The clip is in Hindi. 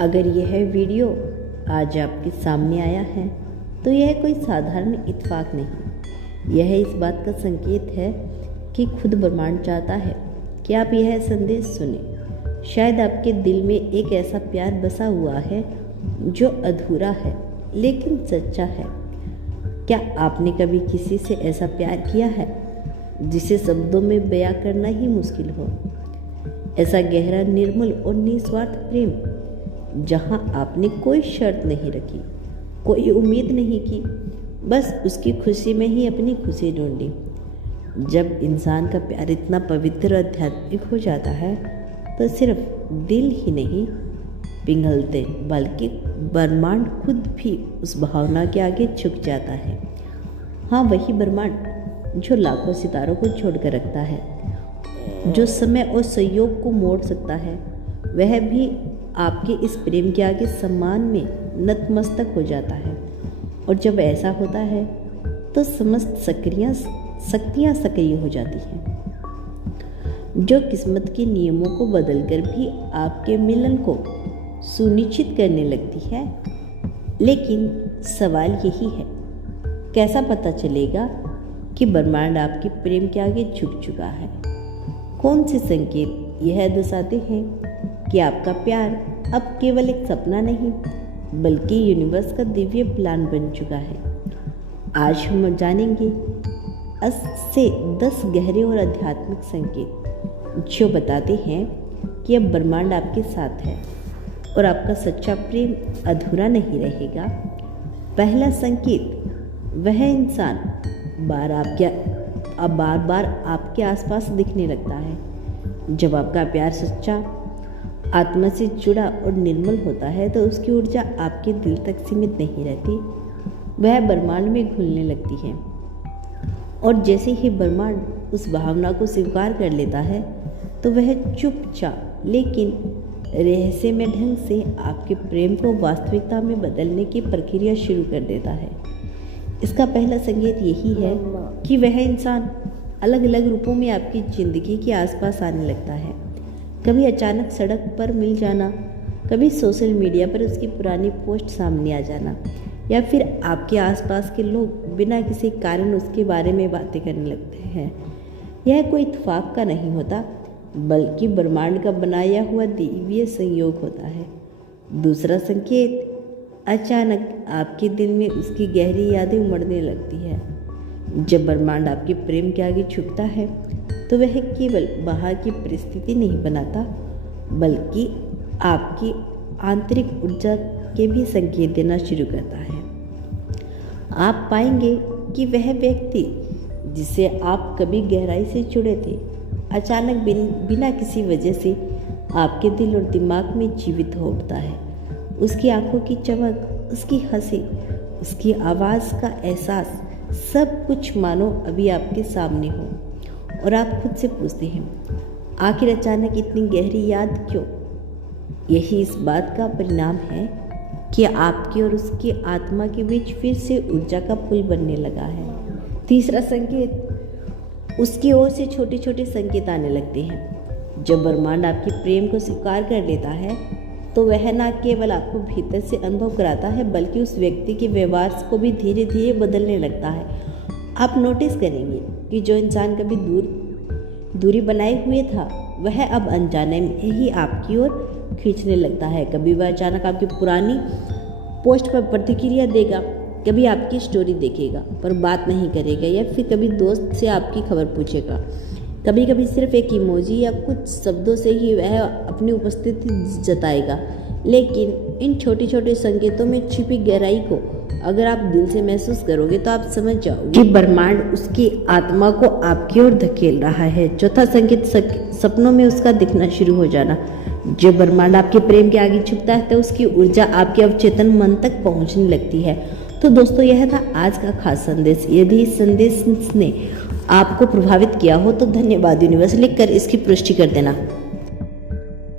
अगर यह वीडियो आज आपके सामने आया है तो यह कोई साधारण इत्तेफाक नहीं, यह इस बात का संकेत है कि खुद ब्रह्मांड चाहता है कि आप यह संदेश सुने। शायद आपके दिल में एक ऐसा प्यार बसा हुआ है जो अधूरा है लेकिन सच्चा है। क्या आपने कभी किसी से ऐसा प्यार किया है जिसे शब्दों में बयां करना ही मुश्किल हो? ऐसा गहरा, निर्मल और निस्वार्थ प्रेम जहां आपने कोई शर्त नहीं रखी, कोई उम्मीद नहीं की, बस उसकी खुशी में ही अपनी खुशी ढूंढी। जब इंसान का प्यार इतना पवित्र और आध्यात्मिक हो जाता है तो सिर्फ दिल ही नहीं पिघलते बल्कि ब्रह्मांड खुद भी उस भावना के आगे झुक जाता है। हाँ, वही ब्रह्मांड जो लाखों सितारों को छोड़कर रखता है, जो समय और संयोग को मोड़ सकता है, वह भी आपके इस प्रेम के आगे सम्मान में नतमस्तक हो जाता है। और जब ऐसा होता है तो समस्त शक्तियाँ सक्रिय हो जाती हैं, जो किस्मत के नियमों को बदलकर भी आपके मिलन को सुनिश्चित करने लगती है। लेकिन सवाल यही है, कैसा पता चलेगा कि ब्रह्मांड आपके प्रेम के आगे झुक चुका है? कौन से संकेत यह दर्शाते हैं कि आपका प्यार अब केवल एक सपना नहीं बल्कि यूनिवर्स का दिव्य प्लान बन चुका है? आज हम जानेंगे 10 से 10 गहरे और आध्यात्मिक संकेत जो बताते हैं कि अब ब्रह्मांड आपके साथ है और आपका सच्चा प्रेम अधूरा नहीं रहेगा। पहला संकेत, वह इंसान बार बार आपके आसपास दिखने लगता है। जब आपका प्यार सच्चा, आत्मा से जुड़ा और निर्मल होता है तो उसकी ऊर्जा आपके दिल तक सीमित नहीं रहती, वह ब्रह्मांड में घुलने लगती है। और जैसे ही ब्रह्मांड उस भावना को स्वीकार कर लेता है तो वह चुपचाप लेकिन रहस्यमय ढंग से आपके प्रेम को वास्तविकता में बदलने की प्रक्रिया शुरू कर देता है। इसका पहला संकेत यही है कि वह इंसान अलग अलग रूपों में आपकी ज़िंदगी के आसपास आने लगता है। कभी अचानक सड़क पर मिल जाना, कभी सोशल मीडिया पर उसकी पुरानी पोस्ट सामने आ जाना, या फिर आपके आसपास के लोग बिना किसी कारण उसके बारे में बातें करने लगते हैं। यह कोई इत्तेफाक का नहीं होता बल्कि ब्रह्मांड का बनाया हुआ दिव्य संयोग होता है। दूसरा संकेत, अचानक आपके दिल में उसकी गहरी यादें उमड़ने लगती है। जब ब्रह्मांड आपके प्रेम के आगे झुकता है तो वह केवल बाहर की परिस्थिति नहीं बनाता बल्कि आपकी आंतरिक ऊर्जा के भी संकेत देना शुरू करता है। आप पाएंगे कि वह व्यक्ति जिसे आप कभी गहराई से जुड़े थे अचानक बिना किसी वजह से आपके दिल और दिमाग में जीवित हो उठता है। उसकी आंखों की चमक, उसकी हंसी, उसकी आवाज़ का एहसास, सब कुछ मानो अभी आपके सामने हो। और आप खुद से पूछते हैं, आखिर अचानक इतनी गहरी याद क्यों? यही इस बात का परिणाम है कि आपकी और उसकी आत्मा के बीच फिर से ऊर्जा का पुल बनने लगा है। तीसरा संकेत, उसकी ओर से छोटे छोटे संकेत आने लगते हैं। जब ब्रह्मांड आपके प्रेम को स्वीकार कर लेता है तो वह न केवल आपको भीतर से अनुभव कराता है बल्कि उस व्यक्ति के व्यवहार को भी धीरे धीरे बदलने लगता है। आप नोटिस करेंगे कि जो इंसान कभी दूरी बनाए हुए था वह अब अनजाने में ही आपकी ओर खींचने लगता है। कभी वह अचानक आपकी पुरानी पोस्ट पर प्रतिक्रिया देगा, कभी आपकी स्टोरी देखेगा पर बात नहीं करेगा, या फिर कभी दोस्त से आपकी खबर पूछेगा। कभी कभी सिर्फ एक इमोजी या कुछ शब्दों से ही वह अपनी उपस्थिति जताएगा। लेकिन इन छोटे छोटे संकेतों में छिपी गहराई को अगर आप दिल से महसूस करोगे तो आप समझ जाओगे कि ब्रह्मांड उसकी आत्मा को आपकी ओर धकेल रहा है। चौथा संकेत, सपनों में उसका दिखना शुरू हो जाना। जब ब्रह्मांड आपके प्रेम के आगे झुकता है तो उसकी ऊर्जा आपके अवचेतन मन तक पहुंचने लगती है। तो दोस्तों, यह था आज का खास संदेश। यदि इस संदेश ने आपको प्रभावित किया हो तो धन्यवाद यूनिवर्स लिखकर इसकी पुष्टि कर देना।